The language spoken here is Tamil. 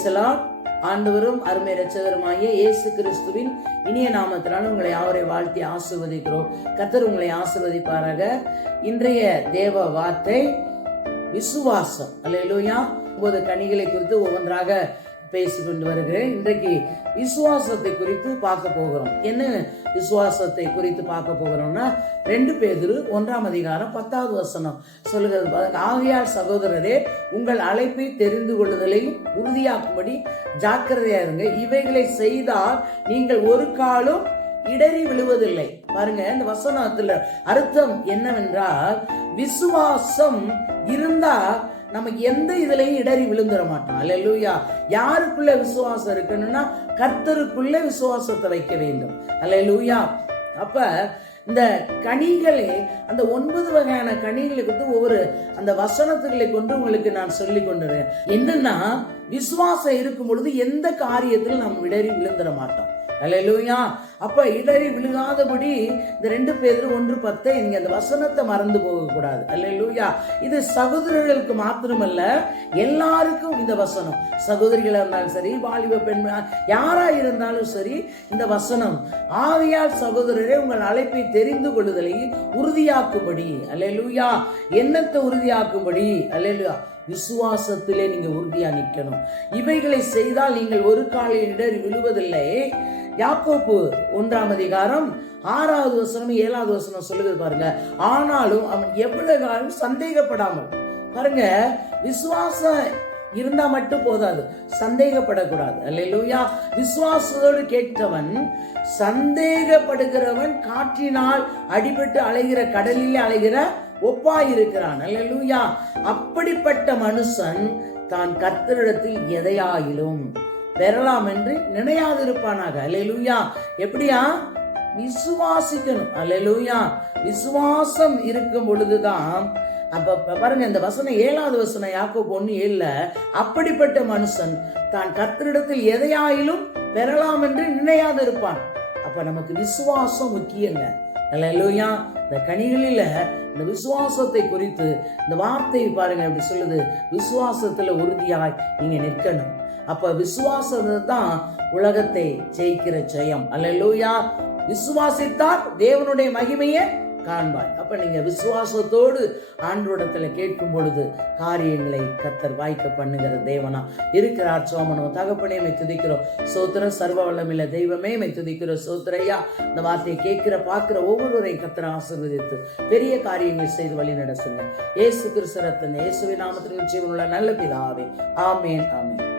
பிரைசலான் ஆண்டவரும் அருமை ரட்சகருமாகிய இயேசு கிறிஸ்துவின் இனிய நாமத்தினால் உங்களை யாவரை வாழ்த்தி ஆசிர்வதிக்கிறோம். கத்தர் உங்களை ஆசிர்வதிப்பாராக. இன்றைய தேவ வார்த்தை விசுவாசம். அல்லேலூயா ஒவ்வொரு கனிகளை குறித்து ஒவ்வொன்றாக பேசிக்கொண்டு வருகிறேன். இன்றைக்கு விசுவாசத்தை குறித்து பார்க்க போகிறோம். என்ன விசுவாசத்தை குறித்து பார்க்க போகிறோம்னா ரெண்டு பேதிரு ஒன்றாம் அதிகாரம் பத்தாவது வசனம் சொல்லுகிறது. ஆகையார் ஆகையால் சகோதரரே உங்கள் அழைப்பை தெரிந்து கொள்ளுதலையும் உறுதியாக்கும்படி ஜாக்கிரதையா இருங்க. இவைகளை செய்தால் நீங்கள் ஒரு காலம் இடறி விழுவதில்லை. பாருங்க இந்த வசனத்துல அர்த்தம் என்னவென்றால் விசுவாசம் இருந்தா நமக்கு எந்த இதுலயும் இடறி விழுந்துட மாட்டோம். அல்லேலூயா. யாருக்குள்ள விசுவாசம் இருக்கணும்னா கர்த்தருக்குள்ள விசுவாசத்தை வைக்க வேண்டும். அல்லேலூயா. அப்ப இந்த கனிகளே அந்த ஒன்பது வகையான கனிகளுக்கு வந்து ஒவ்வொரு அந்த வசனத்துகளை கொண்டு உங்களுக்கு நான் சொல்லி கொண்டுறேன். என்னன்னா விசுவாசம் இருக்கும் பொழுது எந்த காரியத்திலும் நாம் இடறி விழுந்துட மாட்டோம். அல்லேலூயா. அப்போ இடறி விழுகாதபடி இந்த ரெண்டு பேர் ஒன்று பத்தை நீங்க அந்த வசனத்தை மறந்து போகக்கூடாது. அல்ல அல்லேலூயா. இது சகோதரர்களுக்கு மாத்திரமல்ல எல்லாருக்கும் இந்த வசனம். சகோதரிகளாக இருந்தாலும் சரி வாலிப பெண் யாராக இருந்தாலும் சரி இந்த வசனம். ஆவியால் சகோதரரே உங்கள் அழைப்பை தெரிந்து கொள்ளுதலை உறுதியாக்கும்படி. அல்லேலூயா. எண்ணத்தை உறுதியாக்கும்படி. அல்லேலூயா. விசுவாசத்திலே நீங்க உறுதியா நிற்கணும் இவைகளை செய்தால் நீங்கள் ஒரு காலையில் இடறி விழுவதில்லை. யாக்கோப்பு ஒன்றாம் அதிகாரம் ஆறாவது வசனம் ஏழாவது வசனம் சொல்லுது பாருங்க. ஆனாலும் அவன் எவ்வளவு காலம் சந்தேகப்படாமல் பாருங்க விசுவாசம் இருந்தா மட்டும் போதாது. சந்தேகப்படக்கூடாது. அல்லையா விசுவாசத்தோடு கேட்டவன் சந்தேகப்படுகிறவன் காற்றினால் அடிபட்டு அலைகிற கடலிலே அலைகிற ஒப்பாயிருக்கிறான். அல்லையா அப்படிப்பட்ட மனுஷன் தான் கத்தரிடத்தில் எதையாயிலும் பெறலாம் என்று நினையாதிருப்பானாக. அலையலூயா எப்படியா? விசுவாசிக்கணும். அலையலூயா விசுவாசம் இருக்கும் பொழுதுதான் அப்ப பாருங்க இந்த வசனம் ஏழாவது வசனம் யாக்கோ பொண்ணு இல்ல அப்படிப்பட்ட மனுஷன் தான் கர்த்தரிடத்தில் எதையாயிலும் பெறலாம் என்று நினையாது இருப்பான் அப்ப நமக்கு விசுவாசம் முக்கியங்க. அல்லேலூயா. இந்த கனிகளில இந்த விசுவாசத்தை குறித்து இந்த வார்த்தை பாருங்க அப்படி சொல்லுது? விசுவாசத்துல உறுதியாய் நீங்க நிற்கணும். அப்ப விசுவாசத்தை தான் உலகத்தை ஜெயிக்கிற ஜெயம். அல்லூயா விசுவாசித்தால் தேவனுடைய மகிமையை காண்பாய். அப்ப நீங்க விசுவாசத்தோடு ஆண்டோடத்துல கேட்கும் பொழுது காரியங்களை கத்தர் வாய்க்க பண்ணுகிற தேவனா. இருக்கிறார் சோமனோ தகப்பனே மை துதிக்கிறோம். சோத்திர சர்வ வல்லமில்ல தெய்வமே மை துதிக்கிறோம் சோத்திரையா. இந்த வார்த்தையை கேட்கிற பார்க்கிற ஒவ்வொருவரையும் கத்தர் ஆசீர்வதித்து பெரிய காரியங்கள் செய்து வழி நடத்துங்க. ஏசு கிறிஸ்தரத்தன் இயேசுவின் நாமத்தின் உள்ள நல்ல பிதாவே. ஆமேன் ஆமேன்.